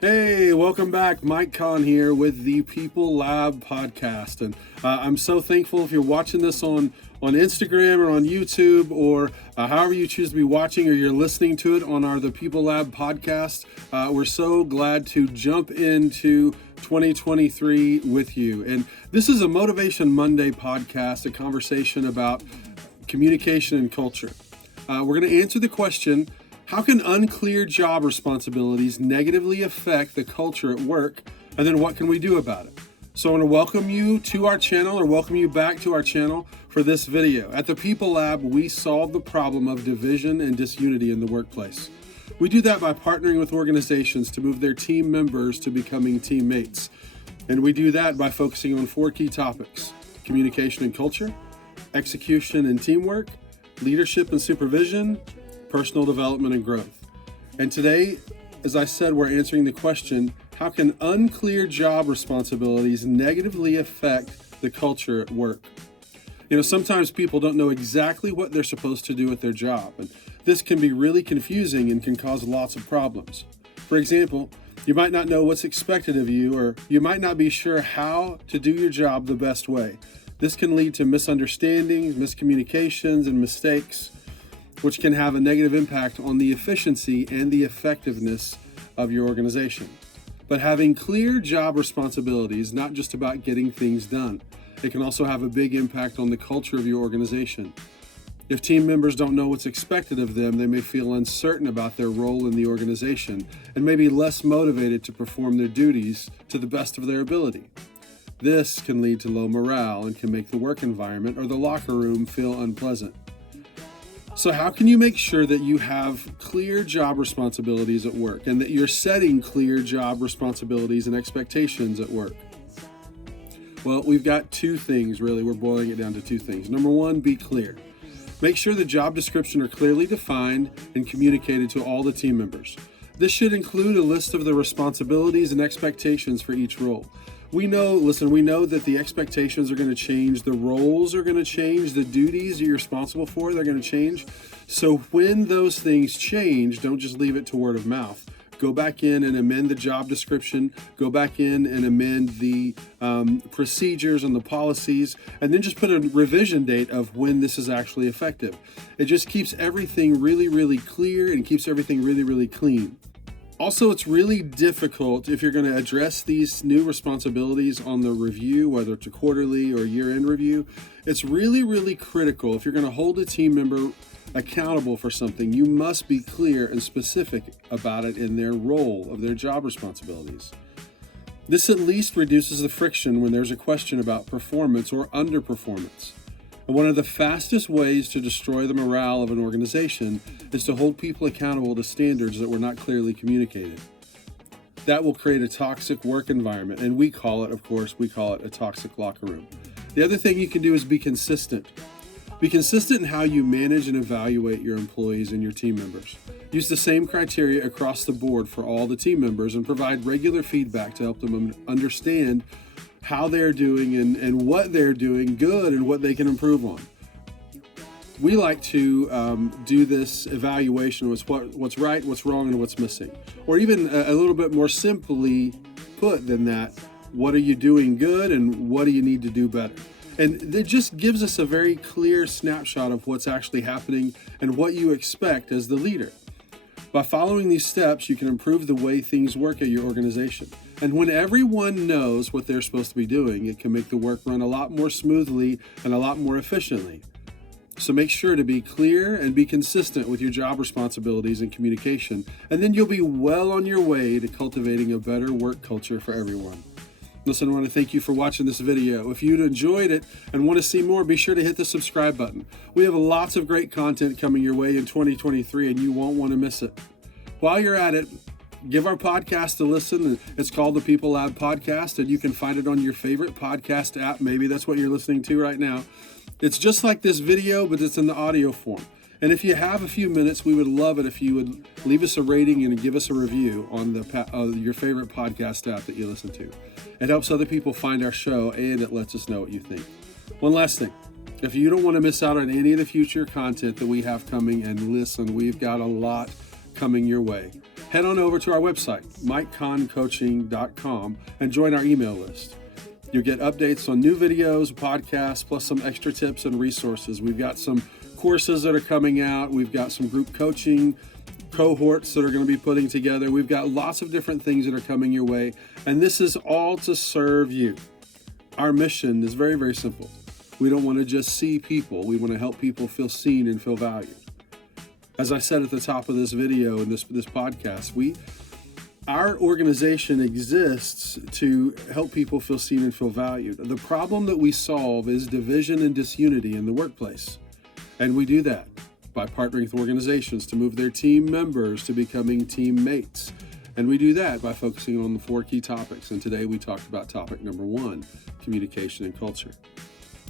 Hey, welcome back. Mike Conn here with the People Lab podcast. And I'm so thankful if you're watching this on Instagram or on YouTube or however you choose to be watching or you're listening to it on the People Lab podcast. We're so glad to jump into 2023 with you. And this is a Motivation Monday podcast, a conversation about communication and culture. We're going to answer the question, how can unclear job responsibilities negatively affect the culture at work? And then what can we do about it? So I want to welcome you to our channel, or welcome you back to our channel for this video. At the People Lab, we solve the problem of division and disunity in the workplace. We do that by partnering with organizations to move their team members to becoming teammates. And we do that by focusing on 4 key topics: communication and culture, execution and teamwork, leadership and supervision, personal development and growth. And today, as I said, we're answering the question, how can unclear job responsibilities negatively affect the culture at work? Sometimes people don't know exactly what they're supposed to do at their job, and this can be really confusing and can cause lots of problems. For example, you might not know what's expected of you, or you might not be sure how to do your job the best way. This can lead to misunderstandings, miscommunications, and mistakes, which can have a negative impact on the efficiency and the effectiveness of your organization. But having clear job responsibilities is not just about getting things done. It can also have a big impact on the culture of your organization. If team members don't know what's expected of them, they may feel uncertain about their role in the organization and may be less motivated to perform their duties to the best of their ability. This can lead to low morale and can make the work environment or the locker room feel unpleasant. So how can you make sure that you have clear job responsibilities at work and that you're setting clear job responsibilities and expectations at work? Well, we've got 2 things, really. We're boiling it down to 2 things. Number 1, be clear. Make sure the job description are clearly defined and communicated to all the team members. This should include a list of the responsibilities and expectations for each role. We know that the expectations are going to change, the roles are going to change, the duties you're responsible for, they're going to change. So when those things change, don't just leave it to word of mouth. Go back in and amend the job description, go back in and amend the procedures and the policies, and then just put a revision date of when this is actually effective. It just keeps everything really, really clear and keeps everything really, really clean. Also, it's really difficult if you're going to address these new responsibilities on the review, whether it's a quarterly or year-end review. It's really, really critical. If you're going to hold a team member accountable for something, you must be clear and specific about it in their role of their job responsibilities. This at least reduces the friction when there's a question about performance or underperformance. And one of the fastest ways to destroy the morale of an organization is to hold people accountable to standards that were not clearly communicated. That will create a toxic work environment, and we call it a toxic locker room. The other thing you can do is be consistent. Be consistent in how you manage and evaluate your employees and your team members. Use the same criteria across the board for all the team members and provide regular feedback to help them understand how they're doing and what they're doing good and what they can improve on. We like to do this evaluation with what's right, what's wrong, and what's missing. Or even a little bit more simply put than that, what are you doing good and what do you need to do better? And it just gives us a very clear snapshot of what's actually happening and what you expect as the leader. By following these steps, you can improve the way things work at your organization. And when everyone knows what they're supposed to be doing, it can make the work run a lot more smoothly and a lot more efficiently. So make sure to be clear and be consistent with your job responsibilities and communication, and then you'll be well on your way to cultivating a better work culture for everyone. Listen, I want to thank you for watching this video. If you enjoyed it and want to see more, be sure to hit the subscribe button. We have lots of great content coming your way in 2023, and you won't want to miss it. While you're at it, give our podcast a listen. It's called the People Lab Podcast, and you can find it on your favorite podcast app. Maybe that's what you're listening to right now. It's just like this video, but it's in the audio form. And if you have a few minutes, we would love it if you would leave us a rating and give us a review on your favorite podcast app that you listen to. It helps other people find our show, and it lets us know what you think. One last thing. If you don't want to miss out on any of the future content that we have coming, and listen, we've got a lot coming your way. head on over to our website, MikeConnCoaching.com, and join our email list. You'll get updates on new videos, podcasts, plus some extra tips and resources. We've got some courses that are coming out. We've got some group coaching cohorts that are going to be putting together. We've got lots of different things that are coming your way, and this is all to serve you. Our mission is very, very simple. We don't want to just see people. We want to help people feel seen and feel valued. As I said at the top of this video and this podcast, our organization exists to help people feel seen and feel valued. The problem that we solve is division and disunity in the workplace. And we do that by partnering with organizations to move their team members to becoming teammates. And we do that by focusing on the 4 key topics. And today we talked about topic number 1, communication and culture.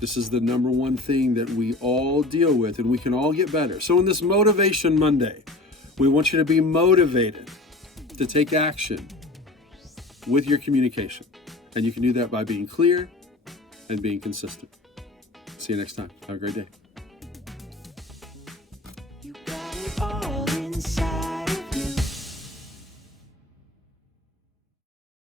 This is the number 1 thing that we all deal with, and we can all get better. So on this Motivation Monday, we want you to be motivated to take action with your communication. And you can do that by being clear and being consistent. See you next time. Have a great day.